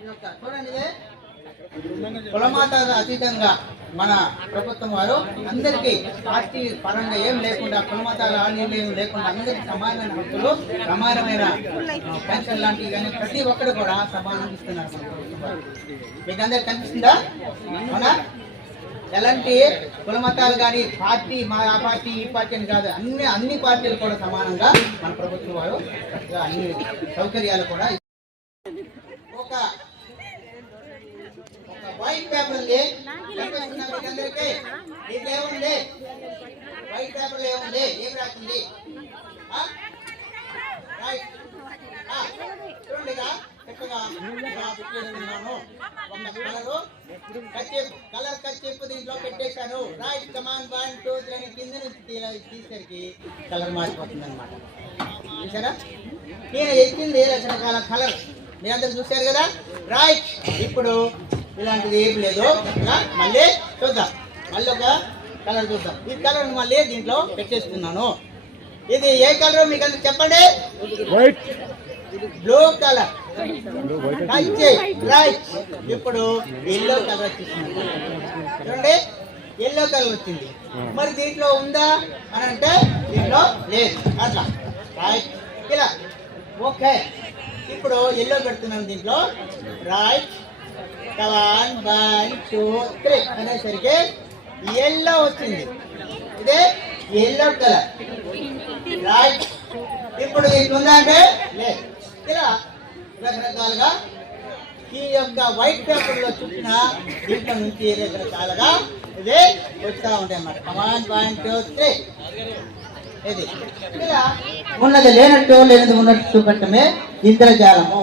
చూడండి, కులమాత అతీతంగా మన ప్రభుత్వం వారు అందరికీ పార్టీ పరంగా ఏం లేకుండా కులమతాల ఆలయాలు ఏం లేకుండా అందరికీ సమానమైన హక్కులు, సమానమైన పెన్షన్ లాంటివి కానీ ప్రతి ఒక్కరు కూడా సమానం ఇస్తున్నారు మన ప్రభుత్వం వారు. మీకు అందరికి కనిపిస్తుందా? అవునా? ఎలాంటి కులమతాలు కానీ పార్టీ మా ఆ పార్టీ ఈ పార్టీ అని కాదు, అన్ని పార్టీలు కూడా సమానంగా మన ప్రభుత్వం వారు అన్ని సౌకర్యాలు కూడా ఒక వైట్ పేపర్ ఉంది. అందరికీ దీంట్లో ఏముంది? వైట్ పేపర్ లో ఏముంది? ఏం రాసింది? చూడండి, చక్కగా కలర్ కచ్చేపు దీంట్లో పెట్టేశాను. రైట్ కమాండ్ 1 2 3 అని కింద నుంచి తీసేసరికి కలర్ మారిపోతుంది అనమాట. చూసారా? నేను ఎక్కింది రకరకాల కలర్ మీరందరూ చూశారు కదా. రైట్, ఇప్పుడు ఇలాంటిది ఏం లేదు. మళ్ళీ చూద్దాం, మళ్ళీ ఒక కలర్ చూద్దాం. ఈ కలర్ మళ్ళీ దీంట్లో పెట్టేస్తున్నాను. ఇది ఏ కలర్ మీకు అందరూ చెప్పండి? White, blue colour. రైట్, ఇప్పుడు ఎల్లో కలర్ వచ్చింది. చూడండి, ఎల్లో కలర్ వచ్చింది. మరి దీంట్లో ఉందా అని అంటే దీంట్లో లేదు. అట్లా రైట్, ఇలా ఓకే. ఇప్పుడు ఎల్లో పెడుతున్నాను దీంట్లో. రైట్, 1 2 3 అనేసరికి ఎల్లో వచ్చింది. ఇదే ఎల్లో కలర్. రైట్, ఇప్పుడు దీంట్లో ఉందా అంటే లేదు. ఇలా రకరకాలుగా ఈ యొక్క వైట్ పేపర్ లో చుట్టిన దీంట్లో నుంచి రకరకాలుగా ఇదే వస్తూ ఉంటాయి అన్నమాట. 1 2 3 ఇది ఇలా ఉన్నది లేనట్టు, లేనిది ఉన్నట్టు చూపెట్టమే ఇంద్రజాలము.